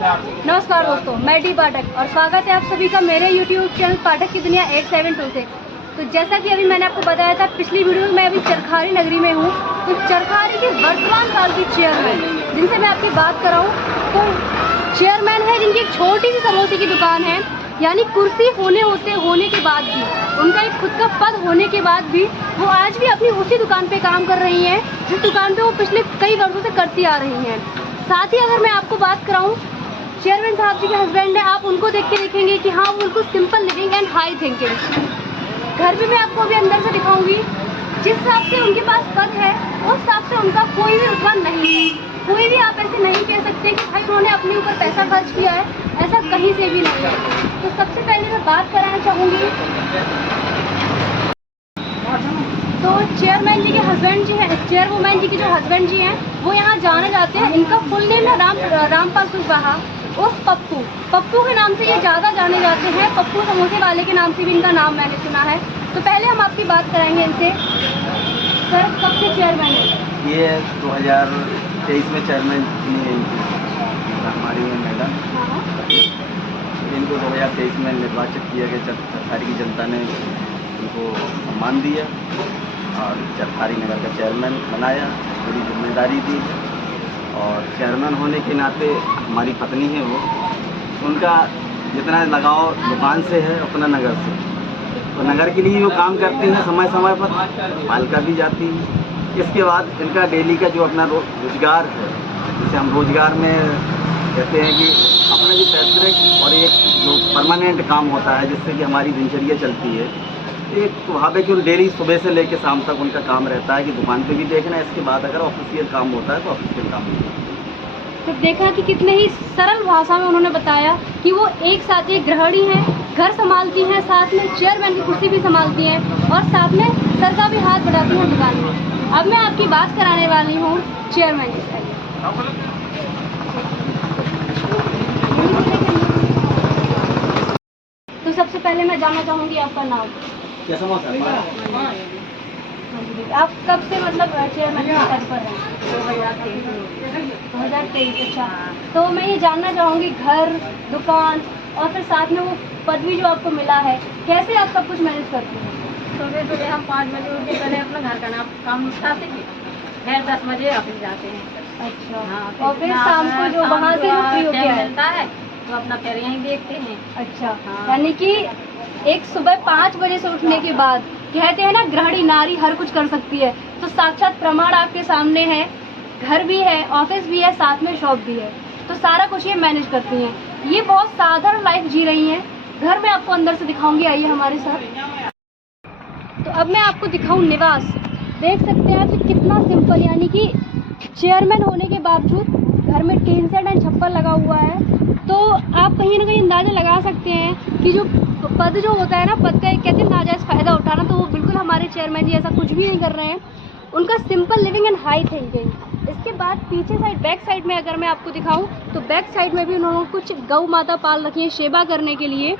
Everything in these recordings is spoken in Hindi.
नमस्कार दोस्तों, मैं डी पाठक और स्वागत है आप सभी का मेरे YouTube चैनल पाठक की दुनिया 1726। तो जैसा कि अभी मैंने आपको बताया था पिछली वीडियो में, मैं अभी चरखारी नगरी में हूँ। तो चरखारी के वर्तमान काल की चेयरमैन जिनसे मैं आपकी बात कर रहा हूँ, तो चेयरमैन है जिनकी एक छोटी सी समोसे की दुकान है। यानी कुर्सी होने के बाद भी, उनका एक खुद का पद होने के बाद भी वो आज भी अपनी उसी दुकान पे काम कर रही हैं जिस दुकान पे वो पिछले कई वर्षों से करती आ रही हैं। साथ ही अगर मैं आपको बात कराऊँ, चेयरमैन साहब जी के हस्बैंड है, आप उनको देख के देखेंगे कि हाँ, वो बिल्कुल simple living and high thinking. घर भी मैं आपको अभी अंदर से दिखाऊंगी। जिस हिसाब से उनके पास पद है उस हिसाब से उनका कोई भी रुतबा नहीं है। कोई भी आप ऐसे नहीं कह सकते कि भाई उन्होंने अपने ऊपर पैसा खर्च किया है, ऐसा कहीं से भी नहीं है। तो सबसे पहले मैं बात कराना चाहूँगी, तो चेयरमैन जी के हस्बैंड जी हैं, चेयरवुमैन जी के जो हस्बैंड जी हैं वो यहाँ जाने जाते हैं। इनका फुल नेम है रामपाल कुशवाहा उस पप्पू के नाम से ये ज़्यादा जाने जाते हैं। पप्पू समोसे वाले के नाम से भी इनका नाम मैंने सुना है। तो पहले हम आपकी बात कराएंगे इनसे। सर, कब से चेयरमैन है? ये 2023 में चेयरमैन हमारी मैडम, इनको 2023 में निर्वाचित किया गया। चरखारी की जनता ने उनको सम्मान दिया और चरखारी नगर का चेयरमैन बनाया, पूरी जिम्मेदारी दी। और चेयरमैन होने के नाते हमारी पत्नी है, वो उनका जितना लगाव दुकान से है उतना नगर से, तो नगर के लिए वो काम करती हैं समय समय पर, पालिका भी जाती है। इसके बाद इनका डेली का जो अपना रोजगार है, जिसे हम रोजगार में कहते हैं कि अपना जो पैतृक और एक जो परमानेंट काम होता है जिससे कि हमारी दिनचर्या चलती है, एक स्वाभाविक कि डेली सुबह से लेकर शाम तक उनका काम रहता है कि दुकान पे भी देखना है। इसके बाद अगर ऑफिशियल काम होता है तो ऑफिशियल काम भी होता है। तो देखा कि कितने ही सरल भाषा में उन्होंने बताया कि वो एक साथ एक गृहिणी हैं, घर संभालती हैं, साथ में चेयरमैन की कुर्सी भी संभालती हैं और साथ में सर का भी हाथ बढ़ाती हैं दुकान में। अब मैं आपकी बात कराने वाली हूँ चेयरमैन की साइड। तो सबसे पहले मैं जानना चाहूँगी आपका नाम। आप कब से मतलब चेयरमैन के पद पर हैं? 2023। अच्छा, तो मैं ये जानना चाहूँगी घर, दुकान और फिर साथ में वो पद भी जो आपको मिला है, कैसे आप सब कुछ मैनेज करती हैं? सुबह हम 5 बजे उठ के पहले अपना घर का काम निपटाते हैं, फिर 10 बजे ऑफिस जाते हैं। अच्छा, हाँ, और फिर शाम को जो वहाँ से फ्री होके आए मिलता है तो अपना फिर यहीं देखते हैं। अच्छा, हाँ। यानी कि एक सुबह 5 बजे से उठने के बाद, कहते हैं ना गृहिणी नारी हर कुछ कर सकती है, तो साक्षात प्रमाण आपके सामने है। घर भी है, ऑफिस भी है, साथ में शॉप भी है, तो सारा कुछ ये मैनेज करती हैं। ये बहुत साधारण लाइफ जी रही हैं। घर में आपको अंदर से दिखाऊंगी, आइए हमारे साथ। तो अब मैं आपको दिखाऊं निवास। देख सकते हैं आप कितना सिंपल, यानी कि चेयरमैन होने के बावजूद घर में टीन सेट एंड छप्पर लगा हुआ है। तो आप कहीं ना कहीं अंदाज़ा लगा सकते हैं कि जो पद जो होता है ना, पद का एक कहते हैं नाजायज़ फ़ायदा उठाना, तो वो बिल्कुल हमारे चेयरमैन जी ऐसा कुछ भी नहीं कर रहे हैं। उनका simple living and high thinking. इसके बाद पीछे साइड, बैक साइड में अगर मैं आपको दिखाऊं, तो बैक साइड में भी उन्होंने कुछ गौ माता पाल रखी है सेवा करने के लिए।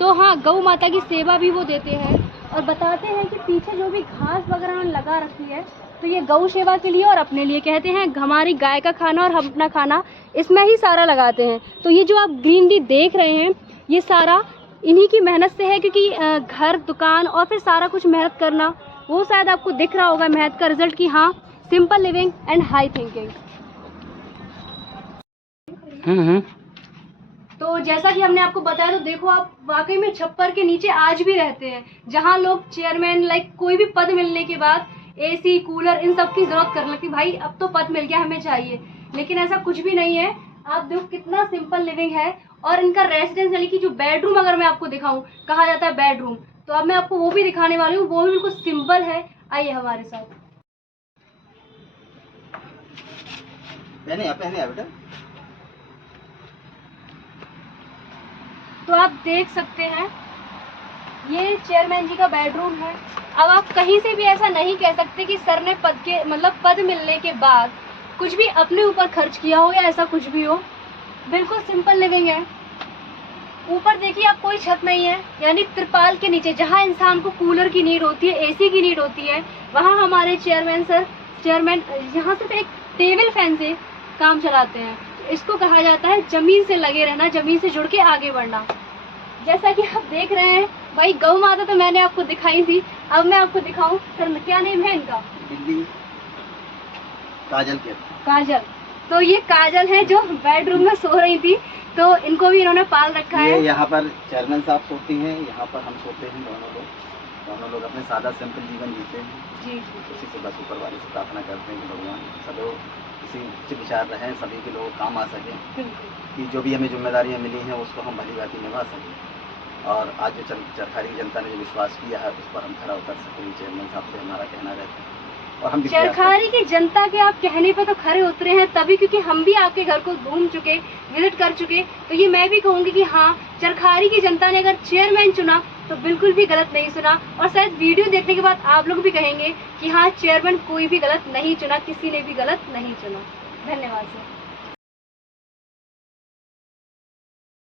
तो हाँ, गौ माता की सेवा भी वो देते हैं और बताते हैं कि पीछे जो भी घास वगैरह उन्होंने लगा रखी है, तो ये गौ सेवा के लिए और अपने लिए। कहते हैं हमारी गाय का खाना और हम अपना खाना इसमें ही सारा लगाते हैं। तो ये जो आप ग्रीनरी देख रहे हैं, ये सारा इन्हीं की मेहनत से है, क्योंकि घर, दुकान और फिर सारा कुछ मेहनत करना, वो शायद आपको दिख रहा होगा मेहनत का रिजल्ट कि हाँ, simple living and high thinking. तो जैसा कि हमने आपको बताया, तो देखो आप वाकई में छप्पर के नीचे आज भी रहते हैं, जहां लोग चेयरमैन लाइक कोई भी पद मिलने के बाद एसी, कूलर इन सब की जरूरत कर लगती, भाई अब तो पद मिल गया हमें चाहिए। लेकिन ऐसा कुछ भी नहीं है। आप देखो कितना सिंपल लिविंग है। और इनका रेसिडेंस यानी कि जो बेडरूम अगर मैं आपको दिखाऊं, कहा जाता है बेडरूम, तो अब मैं आपको वो भी दिखाने वाली हूँ। वो भी बिल्कुल सिंपल है, आइए हमारे साथ। पहने बेटा। तो आप देख सकते हैं ये चेयरमैन जी का बेडरूम है। अब आप कहीं से भी ऐसा नहीं कह सकते कि सर ने पद मिलने के बाद कुछ भी अपने ऊपर खर्च किया हो या ऐसा कुछ भी हो। बिल्कुल सिंपल लिविंग है। ऊपर देखिए आप, कोई छत नहीं है, यानी त्रिपाल के नीचे जहाँ इंसान को कूलर की नीड होती है, एसी की नीड होती है, वहाँ हमारे चेयरमैन यहाँ सिर्फ एक टेबल फैन से काम चलाते हैं। इसको कहा जाता है जमीन से लगे रहना, जमीन से जुड़ के आगे बढ़ना। जैसा कि आप देख रहे हैं भाई, गौ माता तो मैंने आपको दिखाई थी, अब मैं आपको दिखाऊं। सर क्या नेम है इनका? बिल्ली काजल के काजल। तो ये काजल है जो बेडरूम में सो रही थी, तो इनको भी इन्होंने पाल रखा ये है। यहाँ पर चेयरमैन साहब सोती हैं, यहाँ पर हम सोते हैं। दोनों लोग अपने सादा सिंपल जीवन जीते हैं। जी जी। उसी से बस ऊपर वाले से प्रार्थना करते हैं कि भगवान सब लोग इसी उच्च विचार रहें, सभी के लोग काम आ सकें, बिल्कुल। कि जो भी हमें जिम्मेदारियां मिली हैं उसको हम भली भांति निभा सकें। और आज जो चरखारी की जनता ने जो विश्वास किया है उस पर हम खरा उतर सकें, चेयरमैन साहब से हमारा कहना रहता है। और हम भी प्रयास चरखारी की जनता के आप कहने पे तो खरे उतरे हैं तभी, क्योंकि हम भी आपके घर को घूम चुके, विजिट कर चुके। तो ये मैं भी कहूँगी कि हाँ, चरखारी की जनता ने अगर चेयरमैन चुना तो बिल्कुल भी गलत नहीं चुना। और शायद वीडियो देखने के बाद आप लोग भी कहेंगे कि हाँ, चेयरमैन कोई भी गलत नहीं चुना, किसी ने भी गलत नहीं चुना। धन्यवाद सर।